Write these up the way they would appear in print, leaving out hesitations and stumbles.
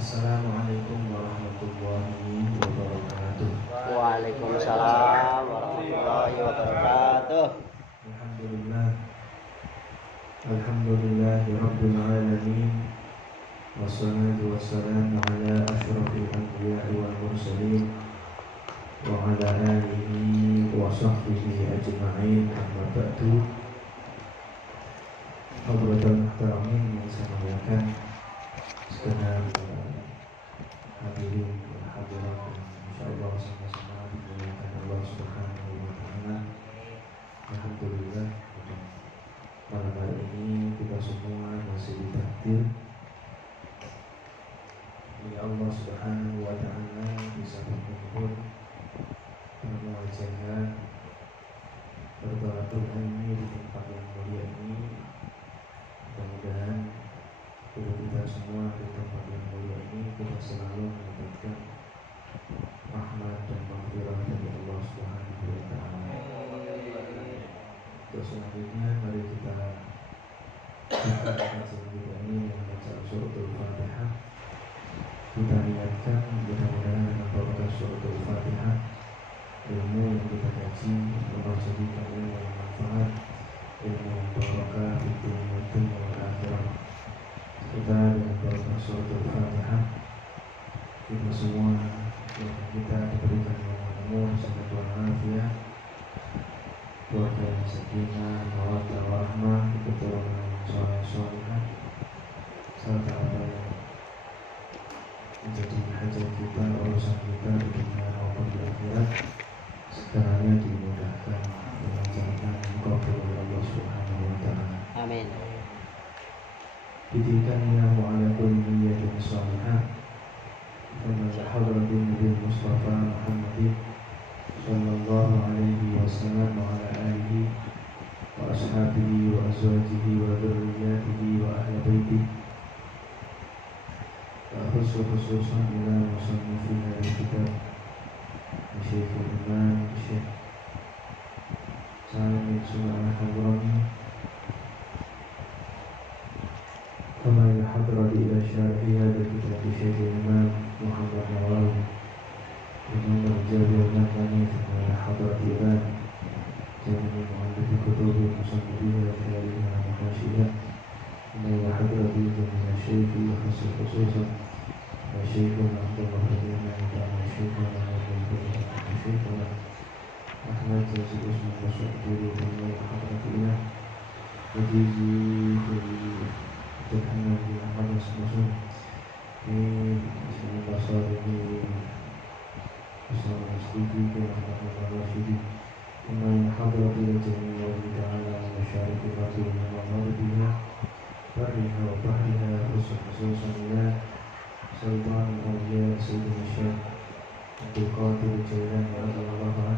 Assalamualaikum warahmatullahi wabarakatuh. Waalaikumsalam warahmatullahi wabarakatuh. Alhamdulillahi rabbil alamin. Wassalatu wassalamu ala asyrafil anbiya'i wal mursalin wa ala alihi wa sahbihi ajma'in, amma ba'du. Hadratul muhtaramin yang saya muliakan segenap hadirin dan hadirat, insyaallah sama-sama dimuliakan Allah Subhanahu wa taala. Alhamdulillah, malam hari ini kita semua masih ditakdir oleh Allah Subhanahu wa taala bisa berkumpul bermuajahah bertalatul ilmi di tempat yang mulia ini. Mudah-mudahan kita semua di tempat yang mulia ini kita selalu mendapatkan rahmat dan maghfirah dari Allah Subhanahu wa taala. Untuk selanjutnya mari kita buka kajian kita ini dengan membaca suratul Fatihah. Kita niatkan mudah-mudahan dengan berkat suratul Fatihah ilmu yang kita kaji Allah jadikan ilmu yang manfaat, ilmu yang barakah di dunia wal akhirah. Kita dengan berkat suratul Fatihah kita semua kita diberikan umur sehat walafiat, keluarga yang sakinah, mawaddah warahmah, keturunan yang saleh-salehah, serta apa yang menjadi hajat kita, urusan kita di dunia maupun di akhirat segalanya dimudahkan dilancarkan dikabul oleh Allah Subhanahu wa taala. Amin. Bidikanya ala kulli niyyatin salihah. Kama hadratin Nabi Mustafa Muhammadin sallallahu alaihi wasallam wa ala alihi wa ashabihi wa azwajihi wa dzurriyyatihi wa ahli baitihi. Khususan ila musannifin al-kitab Syekhul Imam Syekh Salim bin Sulaiman al-Hadrami kama al-hadrati ila syarhi hadha kitab Syekhul Imam Muhammad Nawawi Imam al-Jabir al-Nathani kama al-hadrati ila jami'i mu'allifi kutubi musannifin al-syarhi al-muhasyidah kama al-hadrati ila syekhi khususan Syekhul Abdullah Rahimah dan Syekhul Syekhul Ahmad Yazid Usman Rasul dan Hadratillah Wajizi Tuhan Nabi Muhammad SAW ini Ismail Basar ini Bersama Studi dan Muhammad Rasyidi Kemain Hadratillah Jami Wali Ta'ala Masyarakat Rasul dan Muhammadillah Bariha wa Bahriha Khususan ilah Sultan Al-Awliya Sayyidina Syekh Abdul Qadir Jailani radhiyallahu anhu,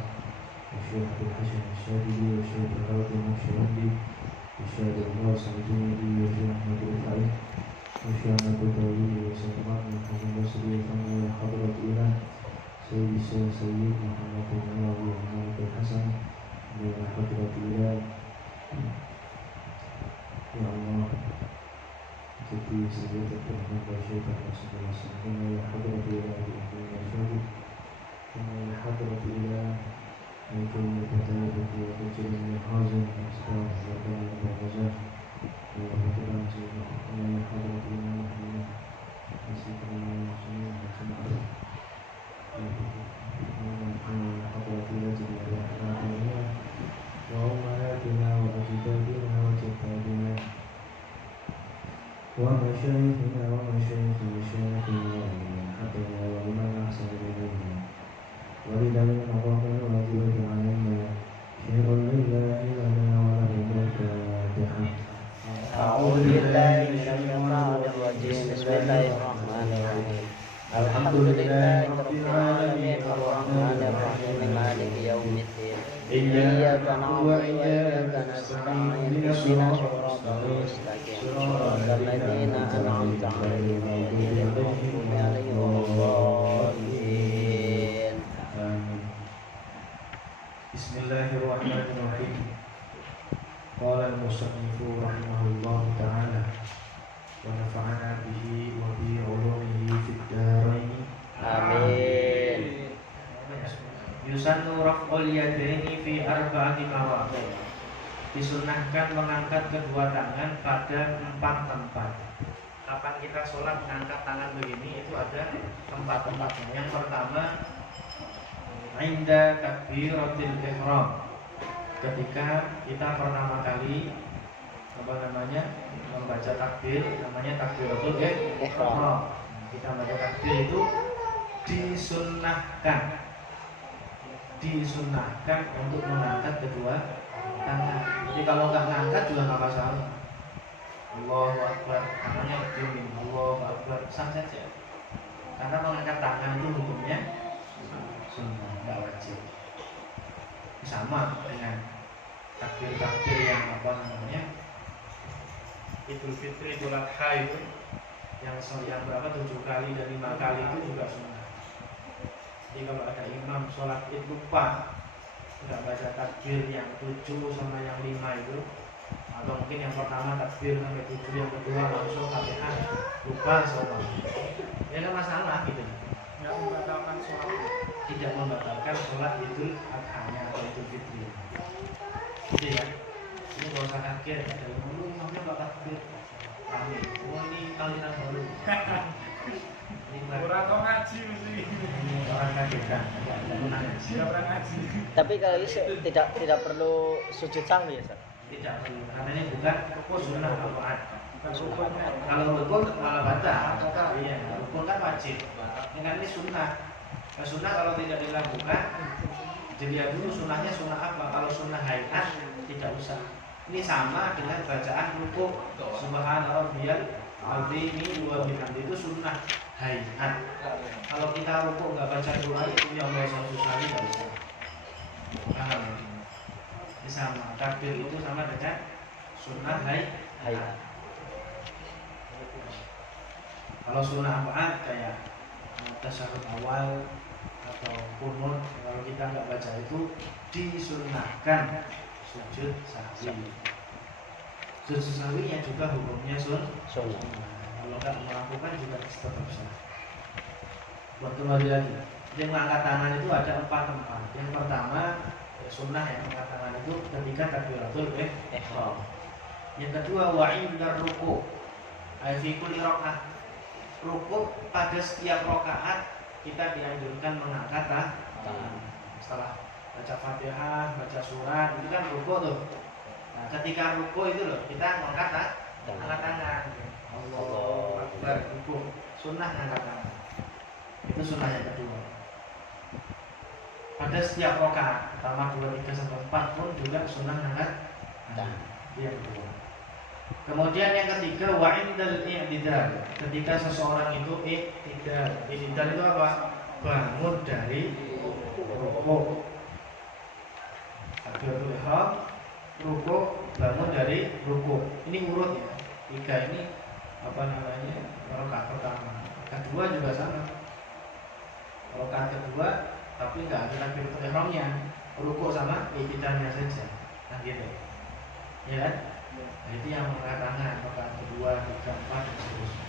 Syekh Abdul Hasan Al-Syadili wa Syekh Al-Hawdi Al-Syawandi, Syekh Al-Muwas Al-Junidi wa Syekh Ahmad Al-Fa'i, Syekh Ahmad Al-Tawili wa Syekh Al-Hakim Basri wa Syekh Al-Hadrat Ilah, Sayyid Muhammad Al-Nawawi wa Muhammad Al-Hasan wa Al-Hadrat Ilah. Ya Allah, jadi saya terima kasih atas segala sesuatu yang hadir di dalam hidup saya. Yang hadir di dalam itu betul betul kecil yang hazin dan sedang berjalan berjalan. Yang dalam jiwa yang hadir di dalam hidup masih terima semua macam. Yang hadir di dalam jiwa hatinya. Wa umahatina wa ajdadina wa jaddadina. ومشايخنا ومشايخ مشايخنا ومن حقنا ومن أحسن إلينا ولدينا ومن واجبة علينا شيخ لله لنا ولهم الفاتحة. أعوذ بالله من الشيطان الرجيم. بسم الله الرحمن الرحيم. الحمد لله رب العالمين الرحمن الرحيم مالك يوم الدين. إياك نعبد وإياك نستعين اهدنا الصراط المستقيم صراط الذين أنعمت عليهم غير المغضوب عليهم ولا الضالين. Bismillahirrahmanirrahim. Qala al-musannifu rahimahullahu ta'ala wa nafa'ana bihi wa bi 'ulumihi fid raf'ul yadaini fi arba'ati mawaqi'. Disunahkan mengangkat kedua tangan pada 4 tempat. Kapan kita sholat mengangkat tangan begini, itu ada tempat-tempatnya. Yang pertama, inda takbiratil ihram, ketika kita pertama kali membaca takbir, namanya takbiratul ihram. Kita membaca takbir itu disunahkan untuk mengangkat kedua tangan. Jadi kalau nggak ngangkat juga nggak masalah. Allahu Akbar, tangannya dingin, Allahu Akbar, sah saja. Karena mengangkat tangan itu hukumnya sunnah, nggak wajib. Sama dengan takbir-takbir yang Idul Fitri, Idul Adha itu yang berapa 7 kali dan 5 kali itu juga sunnah. Jadi kalau ada imam sholat id lupa nggak baca takbir yang 7 sama yang 5 itu, atau mungkin yang pertama takbir sampai 7, yang kedua langsung Fatihah, lupa sholat, ya nggak masalah gitu. Nggak membatalkan sholat, tidak membatalkan sholat Idul Adha-nya atau Idul Fitri. Gitu ya. Ini nggak usah kaget, ada yang dulu imamnya nggak takbir, kami, ini kalian baru. Orang tau ngaji mesti. Orang kaget kan? Tidak pernah ngaji. Tapi kalau itu tidak perlu sujud sahwi ya, Ustaz? Tidak perlu, karena ini bukan rukun sunnah al-Qur'an. Kalau rukun malah batal. Iya, rukun kan wajib. Dengan ini sunnah. Nah, sunnah kalau tidak dilakukan, dilihat dulu sunnahnya sunnah apa. Kalau sunnah hayat tidak usah. Ini sama dengan bacaan rukun subhana rabbiyal azim wa bihamdihi, itu sunnah hayat. Kalau kita rukuk nggak baca doa itu yang Allah susah nggak bisa. Paham? Ini sama, takbir itu sama dengan sunnah hayat. Kalau sunnah apaan kayak tasyahud awal atau qunut, kalau kita nggak baca itu disunnahkan sujud sahwi. Sujud sahwi yang juga hukumnya sunnah. Kalau nggak melakukan juga tetap sah. Buat kembali lagi, yang mengangkat tangan itu ada 4 tempat. Yang pertama sunnah yang mengangkat tangan itu ketika takbiratul ihram. Yang kedua wa indar ruku', ay fi kulli rakaat. Ruku' pada setiap rakaat kita dianjurkan mengangkat tangan. Setelah baca Fatihah, baca surat, itu kan ruku' tuh. Nah, ketika ruku' itu loh kita mengangkat tangan. Allahu Akbar, ruku', sunnah mengangkat tangan. Itu sunnah yang kedua. Pada setiap rakaat, pertama, 2, 3, sampai 4 pun juga sunnah mengangkat tangan. Yang kedua. Kemudian yang ketiga wa indal i'tidal, ketika seseorang itu i'tidal. I'tidal itu apa? Bangun dari rukuk. Takbiratul ihram, rukuk, bangun dari rukuk. Ini urut ya. 3 ini rakaat pertama. Kedua juga sama. Rakaat kedua tapi enggak ada takbiratul ihramnya. Rukuk sama i'tidalnya saja. Nah gitu. Ya kan? Nah, itu yang mengangkat tangan, rakaat kedua, 3, 4 dan seterusnya.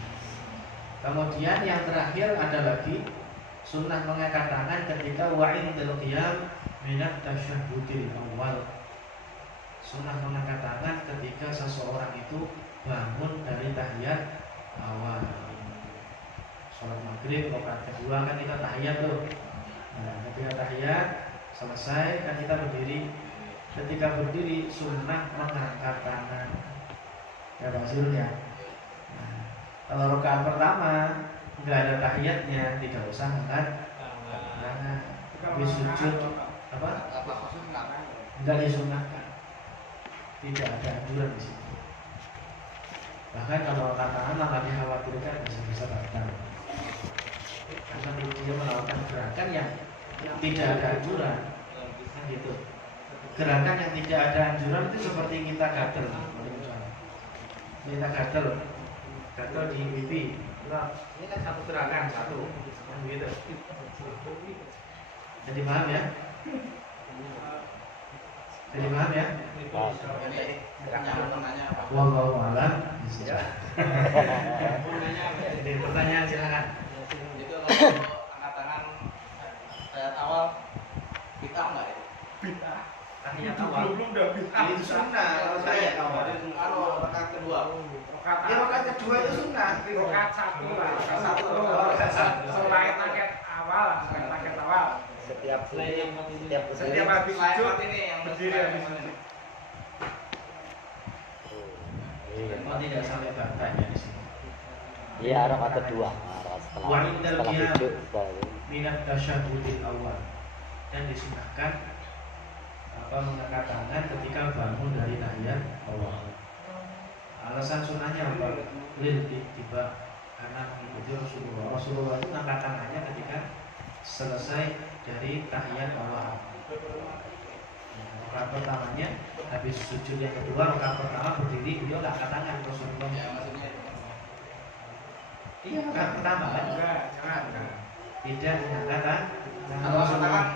Kemudian yang terakhir ada lagi sunnah mengangkat tangan ketika wa'indal qiyam minat tasyahhudil awal. Sunnah mengangkat tangan ketika seseorang itu bangun dari tahiyat awal. Sholat maghrib rakaat kedua kan kita tahiyat tuh. Nah, ketika tahiyat selesai kan kita berdiri. Ketika berdiri sunnah mengangkat tangan. Ya hasilnya. Nah, kalau rakaat pertama nggak ada tahiyatnya, tidak usah angkat tangan. Di sujud apa? Nggak disunnahkan. Tidak ada anjuran di situ. Bahkan kalau angkat tangan malah dikhawatirkan bisa batal. Karena dia melakukan gerakan yang tidak ada anjuran. Kan gitu. Gerakan yang tidak ada anjuran itu seperti kita gatel. Kita gatel di pipi. Nah, ini kan satu gerakan, satu kan gitu. Jadi paham ya? Jadi paham ya? Wallahu a'lam. Jadi pertanyaan silakan. Itu kalau angkat tangan awal kita enggak ya? tahiyat awal. Itu sunnah kalau tahiyat awal. Kalau rakaat kedua. Ya rakaat kedua itu sunnah. Rakaat satu lah. Rakaat satu. Selain tahiyat awal. Setiap habis sujud ini yang berdiri habis sujud. Oh tidak sampai bertanya di sini. Iya, rakaat kedua. Setelah sujud. Minat tasyahudil awal, dan disunahkan mengangkat tangan ketika bangun dari tahiyat awal. Alasan sunnahnya apa? Lil tiba karena mengikuti Rasulullah. Rasulullah itu angkat tangannya ketika selesai dari tahiyat awal. Rakaat pertamanya habis sujud yang kedua, rakaat pertama berdiri beliau angkat tangan Rasulullah. Iya, rakaat pertama kan? Jangan. Tidak angkat tangan. Kalau angkat tangan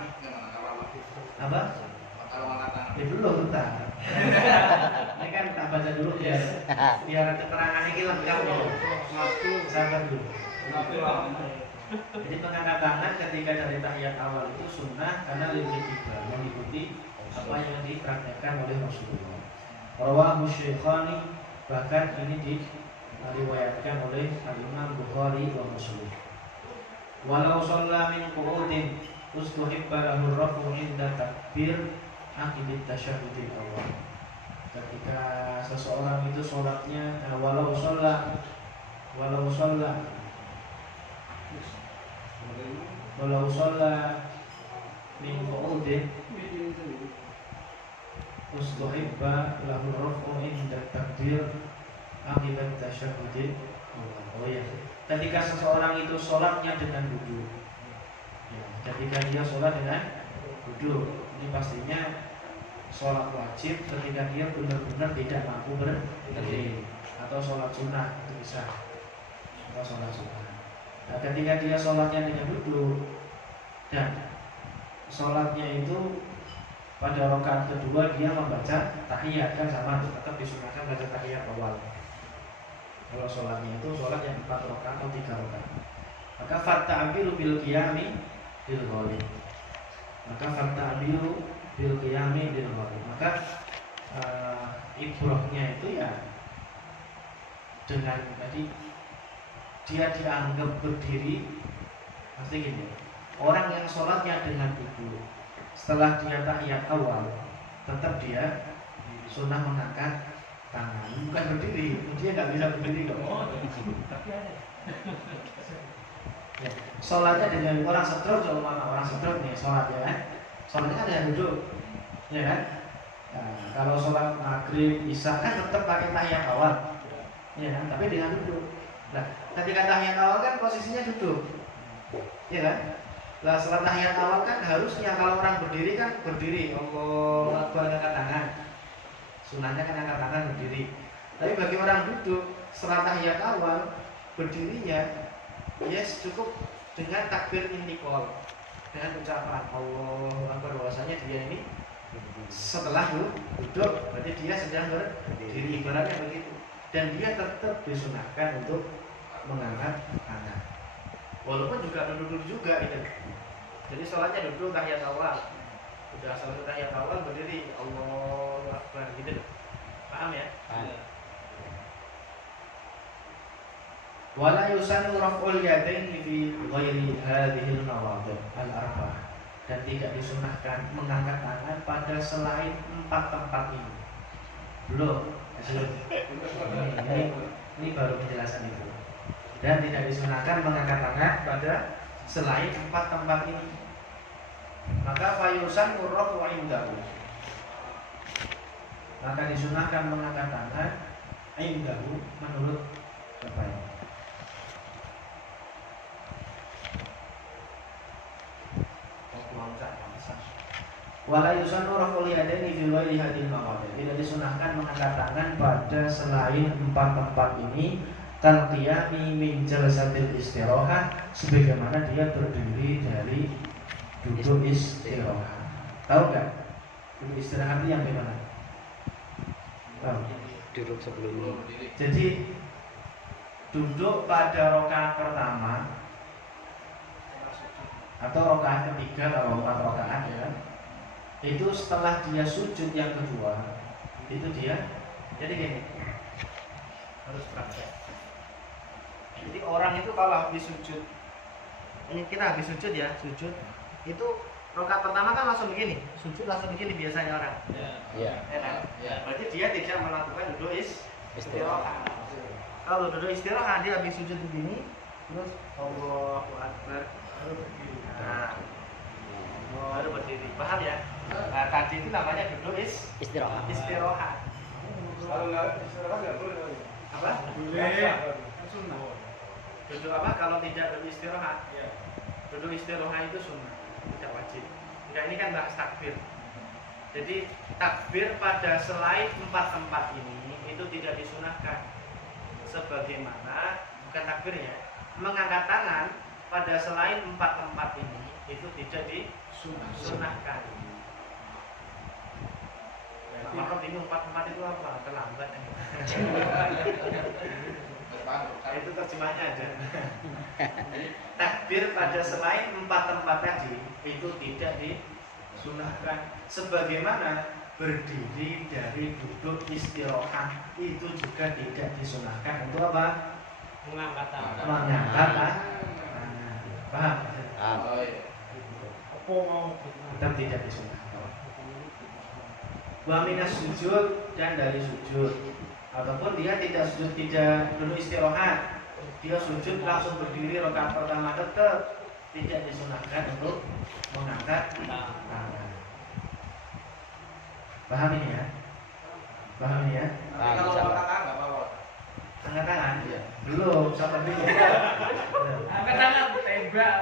Apa? Kalau angkat tangan. Ya dulu bentar. Ini kan tak baca dulu biar keterangan ini lengkap loh. Sabar dulu. Jadi mengangkat tangan ketika dari tahiyat awal itu sunnah karena lebih tiba mengikuti apa yang dipraktekkan oleh Rasulullah. Rawahu Syaikhani, bahkan ini diriwayatkan oleh Imam Bukhari wa Muslim. Walau shalla min qu'udin ustuhibba lahu rafu inda takbir akibit tasyahudil awal. Ketika seseorang itu sholatnya walau shalla min qu'udin ustuhibba lahu rafu inda takbir akibat tasyahudil. Oh ya, ketika seseorang itu sholatnya dengan duduk ya, ketika dia sholat dengan duduk, ini pastinya sholat wajib ketika dia benar-benar tidak mampu berdiri, atau sholat sunnah itu bisa, atau sholat sunnah. Nah, ketika dia sholatnya dengan duduk dan sholatnya itu pada rakaat kedua dia membaca tahiyat, kan sama, tetap disunahkan baca tahiyat awal. Kalau sholatnya itu sholat yang 4 rakaat atau 3 rakaat, maka fatta'biru bil qiyami bil ghalib. Maka ibrahnya itu ya dengan tadi dia dianggap berdiri. Pasti gini, orang yang sholatnya dengan duduk setelah dia tahiyat awal tetap dia sunnah mengangkat tangan, bukan berdiri. Dia nggak bisa berdiri kok. Ya, sholatnya dengan orang stroke, orang stroke nih sholatnya kan, sholatnya kan dengan duduk, ya kan? Nah, kalau sholat maghrib, isya kan tetap pakai tahiyat awal, ya kan? Tapi dengan duduk. Nah, ketika tahiyat awal kan posisinya duduk, ya kan? Nah, setelah tahiyat awal kan harusnya kalau orang berdiri kan berdiri, Allahu Akbar, angkat tangan. Sunahnya kan angkat tangan berdiri. Tapi bagi orang duduk setelah tahiyat awal berdirinya yes, cukup dengan takbir intikal, dengan ucapan Allahu Akbar, bahwasanya dia ini setelah duduk berarti dia sedang berdiri, ibaratnya begitu. Dan dia tetap disunahkan untuk mengangkat tangan, walaupun juga duduk juga gitu. Jadi sholatnya duduk tahiyat awal, udah selesai tahiyat awal berdiri Allahu Akbar gitu. Paham ya? Wala yusannu raf'ul yadaini fi ghairi hadhil mawadhi' al-arba'ah, dan tidak disunahkan mengangkat tangan pada selain 4 tempat ini. Belum. Ini baru penjelasan itu. Dan tidak disunahkan mengangkat tangan pada selain 4 tempat ini. Maka fayusannu raf'u indahu, maka disunahkan mengangkat tangan indahu menurut apa ya? Wala yusannu raf'ul yadaini fi ghairi hadhil mawadhi'. Tidak disunahkan mengangkat tangan pada selain 4 tempat ini, kal qiyami min jalsatil istirahah, sebagaimana dia berdiri dari duduk istirahat. Tahu enggak? Duduk istirahat itu yang bagaimana? Tahu? Duduk sebelumnya. Jadi duduk pada rakaat pertama atau rakaat ketiga kalau 4 rakaat ya. itu setelah dia sujud yang kedua itu dia jadi gini, harus praktek. Jadi orang itu kalau habis sujud, ini kita habis sujud ya, sujud itu rakaat pertama kan langsung begini, sujud langsung begini biasanya orang. Iya. Berarti dia tidak melakukan duduk istirahat. Kalau duduk istirahat dia habis sujud begini, terus Allahu Akbar. Nah, baru berdiri. Paham ya? Nah, tadi itu namanya duduk Istirahat. Kalau nggak istirahat nggak boleh. Apa? Boleh. Duduk apa? Kalau tidak duduk istirahat. Duduk istirahat itu sunnah, tidak wajib. Enggak, ini kan bahas takbir. Jadi takbir pada selain 4 tempat ini itu tidak disunahkan. Sebagaimana bukan takbirnya, mengangkat tangan pada selain 4 tempat ini itu tidak disunahkan. Kalau bingung 4 tempat itu apa? Terlambat. Itu terjemahnya aja. Takbir pada selain 4 tempat tadi itu tidak disunahkan. Sebagaimana berdiri dari duduk istirahat itu juga tidak disunahkan. Untuk apa? Mengangkat tangan. Mengangkat tangan. Paham? Apa mau? Tetap tidak disunahkan. Wa minas sujud, dan dari sujud. Ataupun dia tidak sujud, tidak dulu istirahat, dia sujud langsung berdiri rakaat pertama, tetap tidak disunahkan untuk mengangkat tangan. Paham ini ya? Paham ini ya? Kalau angkat tangan nggak apa-apa. Angkat tangan? Belum, sampai bingung. Angkat tangan tembak.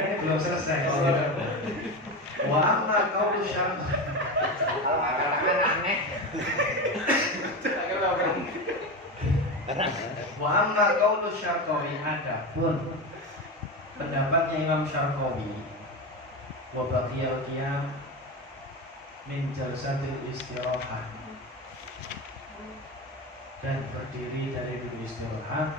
Ini belum selesai. Wa amma qaulu syar'i. Aneh. Wa amma qaulu Syarqawi, adapun pendapatnya Imam Syarqawi, wa baqiyal qiyam min jalsatil istirahat, dan berdiri dari duduk istirahat,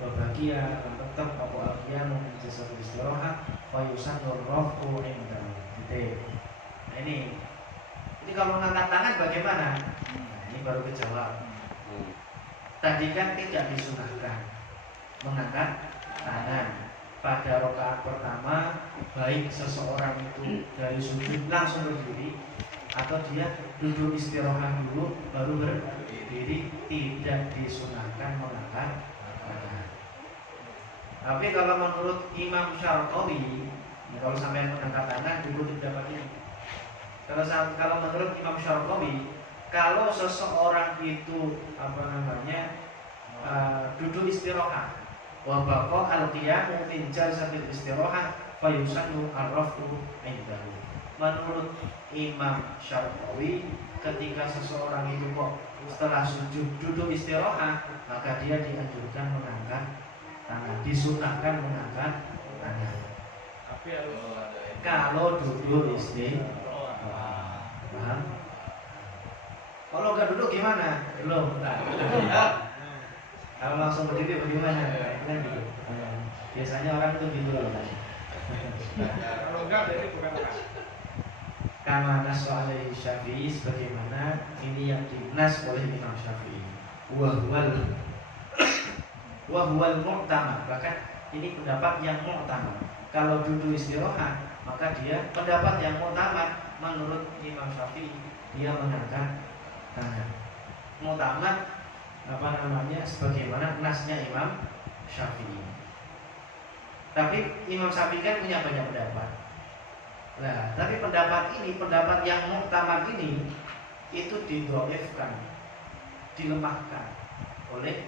wa baqiya tetap apa al-qiyam min jalsatil istirahat fa yusannu rafu indahu. Nah ini kalau mengangkat tangan bagaimana? Nah, ini baru kejawab. Tadi kan tidak disunahkan mengangkat tangan pada rakaat pertama, baik seseorang itu dari sujud langsung berdiri atau dia duduk istirahat dulu baru berdiri, tidak disunahkan mengangkat tangan. Tapi kalau menurut Imam Syarqawi, kalau sampai mengangkat tangan dulu tidak pakai. Kalau menurut Imam Syarqawi, kalau seseorang itu duduk istirahat, wa baqa al-qiyamu min jalsatil istirahat fa yusannu ar-rafu indahu. Menurut Imam Syarqawi, ketika seseorang itu kok setelah sujud duduk istirahat, maka dia dianjurkan mengangkat tangan, disunahkan mengangkat tangan. Tapi harus Kalau duduk istirahat. Paham? Kalau nggak duduk gimana? Belum. Kalau langsung berdiri bagaimana? Kan gitu. Biasanya orang itu gitu loh. kalau enggak jadi bukan apa. Kama nas alaihi Syafi'i, sebagaimana ini yang dinas oleh Imam Syafi'i. Wa huwal mu'tamad. Bahkan ini pendapat yang mu'tamad. Kalau duduk istirahat, maka dia pendapat yang mu'tamad menurut Imam Syafi'i, dia mengangkat tangan. Mu'tamad sebagaimana nasnya Imam Syafi'i. Tapi Imam Syafi'i kan punya banyak pendapat. Nah, tapi pendapat yang mu'tamad ini itu didhaifkan, dilemahkan oleh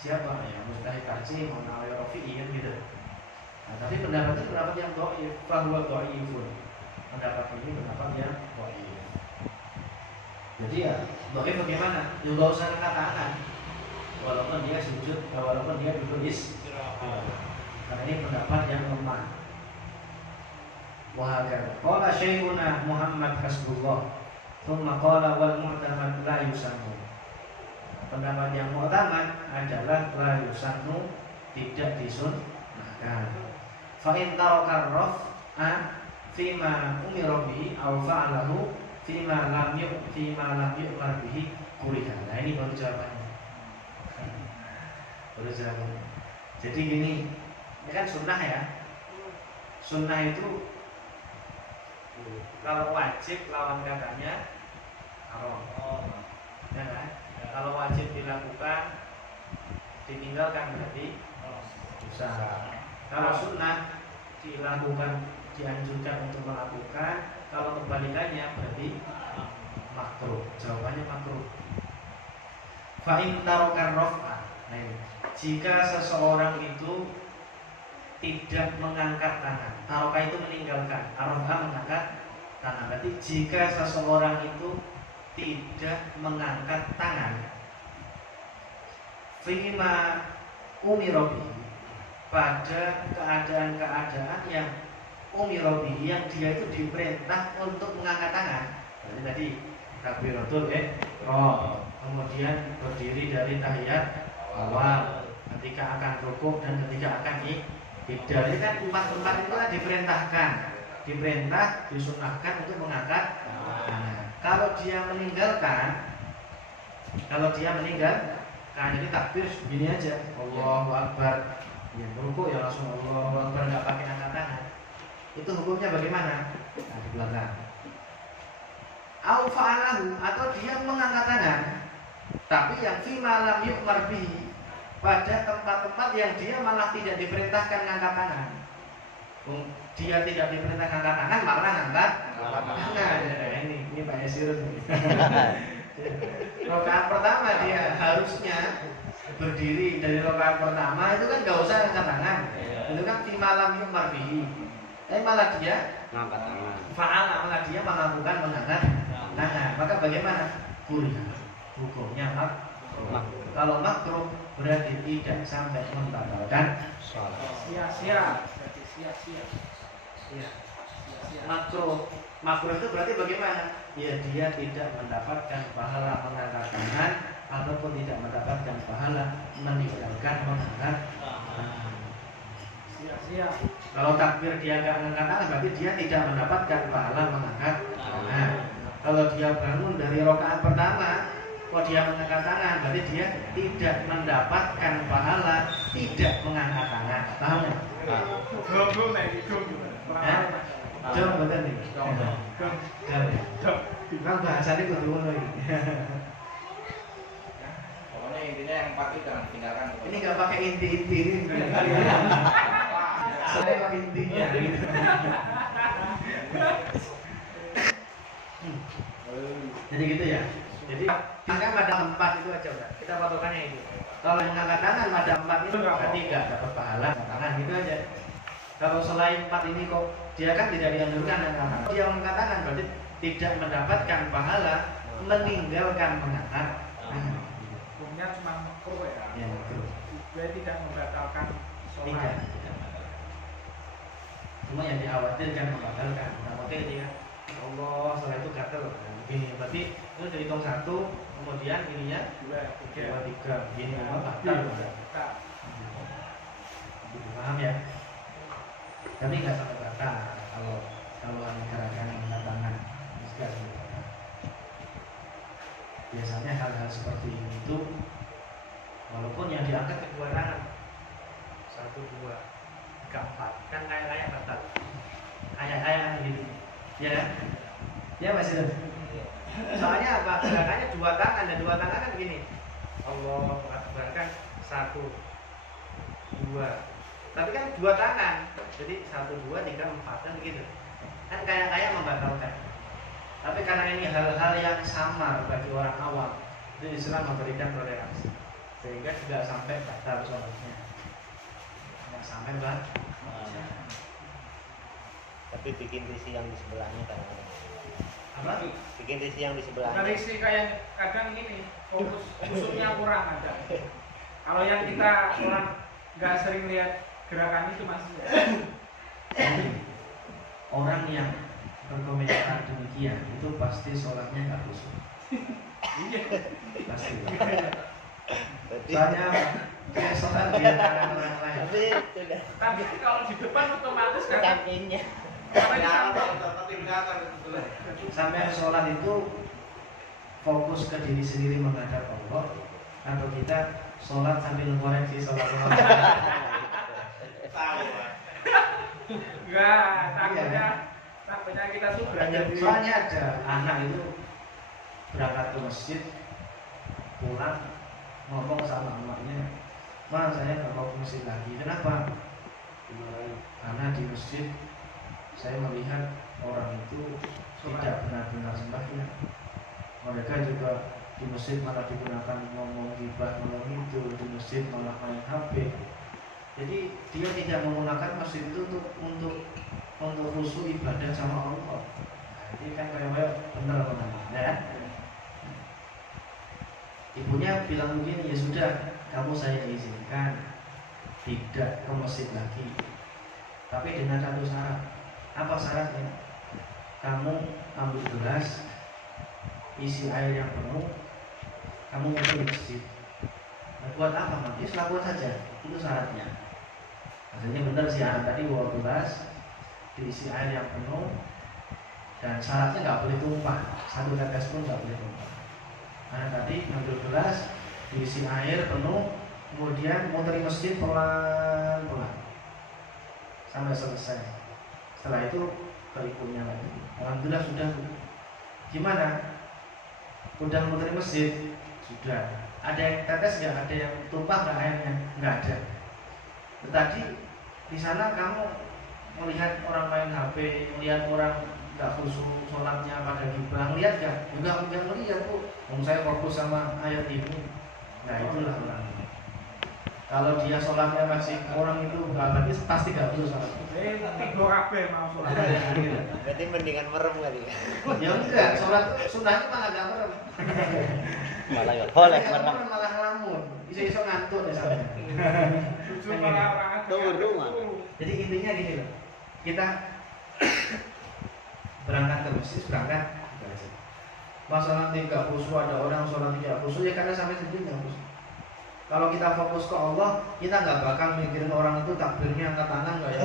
siapa ya? Mustahil Tarji, Munawi Rafi'i kan gitu. Nah, tapi pendapat itu pendapat yang dhaif, bahwa dhaifun. Pendapat ini pendapat yang dhaif. Jadi ya, dhaif bagaimana? Ya enggak usah angkat tangan. Walaupun dia sujud, walaupun dia duduk istirahat. Karena ini pendapat yang lemah. Wahakar. Qala Syekhuna Muhammad Hasbullah. Tsumma qala wal mu'tamad la yusannu. Pendapat yang mu'tamad adalah la yusannu, tidak disunnahkan. Fa in taraka raf'a fima umira bihi aw fa'alahu fima lam yu'mar bihi kuriha. Nah ini baru jawabannya. Baru jawabannya. Jadi gini, ini kan sunnah ya. Sunnah itu kalau wajib lawan katanya haram. Ya kan? Kalau wajib dilakukan ditinggalkan berarti dosa. Kalau sunnah dilakukan dianjurkan untuk melakukan, kalau kebalikannya berarti makruh. Jawabannya makruh. Fa in taraka raf'a. Nah, jika seseorang itu tidak mengangkat tangan, taraka itu meninggalkan, raf'a mengangkat tangan. Berarti jika seseorang itu tidak mengangkat tangan, fima umirobi, pada keadaan-keadaan yang umirobi, yang dia itu diperintah untuk mengangkat tangan. Jadi tadi takbiratul ihram, kemudian berdiri dari tahiyat awal, ketika akan rukuk dan ketika akan i'tidal. Ini kan empat itu kan diperintah, disunahkan untuk mengangkat tangan. Kalau dia meninggalkan, ini takbir begini aja, Allahu Akbar, ya rukuk ya langsung Allahu Akbar, nggak pakai angkat tangan, itu hukumnya bagaimana? Nah, di belakang. Au fa'alahu, atau dia mengangkat tangan, tapi yang fi malam yu'mar bihi, pada tempat-tempat yang dia malah tidak diperintahkan ngangkat tangan. Dia tidak diperintahkan angkat tangan, malah ngangkat tangan. Ini Pak Yasirun. Rakaat pertama dia harusnya berdiri dari rakaat pertama itu kan gak usah angkat tangan. Itu kan fi malam yu'mar bihi. Tapi malah dia ngangkat tangan. Fa'ala, malah dia melakukan mengangkat tangan. Maka bagaimana? Kuriha. Hukumnya makruh. Kalau makruh berarti tidak sampai membatalkan Sholat. Sia-sia. Makruh itu berarti bagaimana? Ya dia tidak mendapatkan pahala mengangkat tangan ataupun tidak mendapatkan pahala meninggalkan mengangkat tangan. Sia-sia. Kalau takbir dia nggak mengangkat tangan berarti dia tidak mendapatkan pahala mengangkat tangan. Kalau dia bangun dari rakaat pertama, kalau dia mengangkat tangan berarti dia tidak mendapatkan pahala tidak mengangkat tangan. Paham ya? Gom lagi gom. Jom betul nih. Kan bahasanya kudu ngono iki. Pokoknya intinya yang pasti jangan tinggalkan. Ini nggak pakai inti-inti ini. Saya pakai intinya. Jadi gitu ya. Jadi angka pada 4 itu aja udah. Kita patokannya itu. Kalau yang angkat tangan pada 4 itu berarti nggak dapat pahala tangan gitu aja. Kalau selain 4 ini kok dia kan tidak dianjurkan angkat tangan. Dia mengangkat tangan berarti tidak mendapatkan pahala meninggalkan mengangkat tangan. Hukumnya cuma makruh ya. Ya, makruh. Dia tidak membatalkan sholat. Tidak. Cuma yang dikhawatirkan membatalkan. Nah, makanya dia Allah setelah itu gatel. Begini, berarti itu dihitung 1, kemudian ininya 2, 3, begini batal. Paham ya? Tapi nggak sampai batal kalau gerakan angkat tangan, nggak sampai batal. Biasanya hal-hal seperti ini itu, walaupun yang diangkat kedua tangan, 1, 2, 3, 4, kan kayak batal, kayak gitu, ya kan? Ya masih. Soalnya apa? Gerakannya 2 tangan dan 2 tangan kan begini. Allah Akbar kan 1, 2. Tapi kan 2 tangan. Jadi 1, 2, 3, 4 kan begitu. Kan kayak membatalkan. Tapi karena ini hal-hal yang samar bagi orang awam, itu Islam memberikan toleransi. Sehingga tidak sampai batal sholatnya. Tidak sampai batal. Tapi bikin risi yang di sebelahnya kan. Apa? Bikin risi yang di sebelahnya. Dari sisi kayak kadang gini, fokus usulnya kurang ada. Kalau yang kita orang nggak sering lihat gerakan itu masih. Orang yang berkomentar demikian itu pasti sholatnya nggak khusyuk. Iya. Pasti. Soalnya dia sholat dia tangan orang lain. Tapi sudah Tapi kalau di depan otomatis kan sampingnya. Sampai sholat itu fokus ke diri sendiri menghadap Allah, atau kita sholat sambil mengoreksi sholat orang? Enggak, takutnya kita sudah jadi. Soalnya ada anak itu berangkat ke masjid, pulang ngomong sama emaknya, "Ma, saya nggak mau ke masjid lagi." Kenapa? Karena di masjid saya melihat orang itu tidak benar-benar sembahyang. Mereka juga di masjid malah digunakan ngomong gibah, ngomong itu, di masjid malah main HP. Jadi dia tidak menggunakan masjid itu untuk khusyuk ibadah sama Allah. Jadi kan kayak benar ya. Ibunya bilang begini, "Ya sudah, kamu saya izinkan tidak ke masjid lagi, tapi dengan satu syarat." "Apa syaratnya?" "Kamu ambil gelas, isi air yang penuh, kamu mau ke masjid." "Nah, buat apa, Mak?" "Ya lakukan saja, itu syaratnya." Maksudnya benar sih, tadi bawa gelas, diisi air yang penuh, dan syaratnya nggak boleh tumpah, satu tetes pun nggak boleh tumpah. Nah tadi ngambil gelas, diisi air penuh, kemudian muteri masjid pelan-pelan sampai selesai. Setelah itu ke ibunya lagi. Alhamdulillah sudah. Gimana? Udah muteri masjid? Sudah. Ada yang tetes nggak? Ada yang tumpah nggak airnya? Nggak ada. Tadi di sana kamu melihat orang main HP, melihat orang nggak khusyuk sholatnya pada gibah, lihat nggak? Juga nggak melihat tuh. Saya fokus sama ayat ini. Nah itulah orang. Kalau dia sholatnya masih orang itu nggak berarti pasti nggak perlu sholat. Tidur apa mau sholat? Berarti mendingan merem kali. Ya enggak, sholat sunnahnya malah nggak merem. Malah ya boleh Nggak merem. merem, malah ngelamun. Iso ngantuk deh sampai. Jujur malah orang Rumah. Jadi intinya gini loh, kita berangkat ke masjid, berangkat. Masalah tidak khusyuk, ada orang sholat tidak khusyuk ya karena sampai sendiri nggak khusyuk. Kalau kita fokus ke Allah, kita nggak bakal mikirin orang itu takbirnya angkat tangan nggak ya,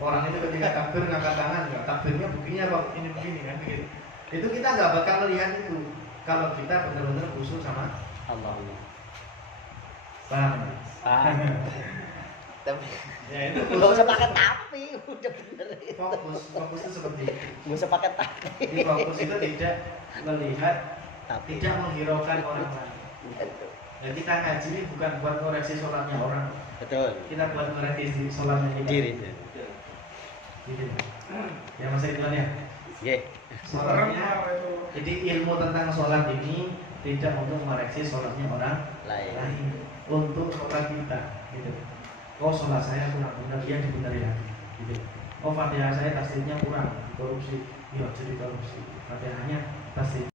orang itu ketika takbir ngangkat tangan nggak, takbirnya begini apa ini begini kan begitu. Itu kita nggak bakal melihat itu kalau kita benar-benar khusyuk sama Allah. Paham? Tapi Ya itu nggak usah pakai tapi, udah bener. fokus itu seperti itu. Nggak usah pakai tapi. Jadi fokus itu tidak melihat, tidak menghiraukan orang lain. Dan kita ngaji ini bukan buat koreksi sholatnya orang, Betul. kita buat koreksi sholatnya kita. Diri. Gitu. Ya Mas Ridwan ya. Ye. Sholatnya, jadi ilmu tentang sholat ini tidak untuk mengoreksi sholatnya orang lain, untuk sholat kita. Gitu. Oh sholat saya kurang benar, dia dibenari lagi. Gitu. Oh fatihah saya tasdidnya kurang, korupsi, ya jadi korupsi. Fatihahnya tasdid.